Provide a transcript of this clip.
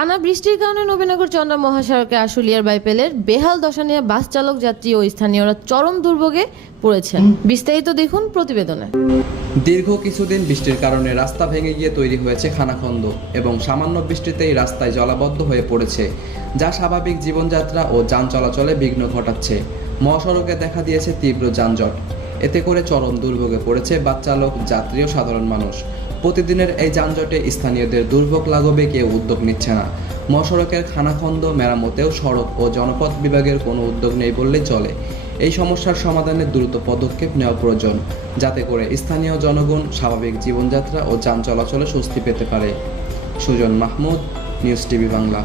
টানা বৃষ্টির কারণে নবীনগর চন্দ্রা মহাসড়কে আশুলিয়ার বাইপেলের বেহাল দশা নিয়ে বাস চালক, যাত্রী ও স্থানীয়রা চরম দুর্ভোগে পড়েছেন। বিস্তারিত দেখুন প্রতিবেদনে। দীর্ঘ কিছুদিন বৃষ্টির কারণে রাস্তা ভেঙে গিয়ে তৈরি হয়েছে খানাখন্দ এবং সামান্য বৃষ্টিতেই রাস্তায় জলাবদ্ধ হয়ে পড়েছে, যা স্বাভাবিক জীবনযাত্রা ও যান চলাচলে বিঘ্ন ঘটাচ্ছে। মহাসড়কে দেখা দিয়েছে তীব্র যানজট। এতে করে চরম দুর্ভোগে পড়েছে বাস চালক, যাত্রী ও সাধারণ মানুষ। প্রতিদিনের এই যানজটে স্থানীয়দের দুর্ভোগ লাগবে কেউ উদ্যোগ নিচ্ছে না। মহাসড়কের খানাখন্দ, মেরামতেও সড়ক ও জনপথ বিভাগের কোনো উদ্যোগ নেই বললেই চলে। এই সমস্যার সমাধানে দ্রুত পদক্ষেপ নেওয়া প্রয়োজন, যাতে করে স্থানীয় জনগণ স্বাভাবিক জীবনযাত্রা ও যান চলাচলে স্বস্তি পেতে পারে। Sujan Mahmud, news TV Bangla.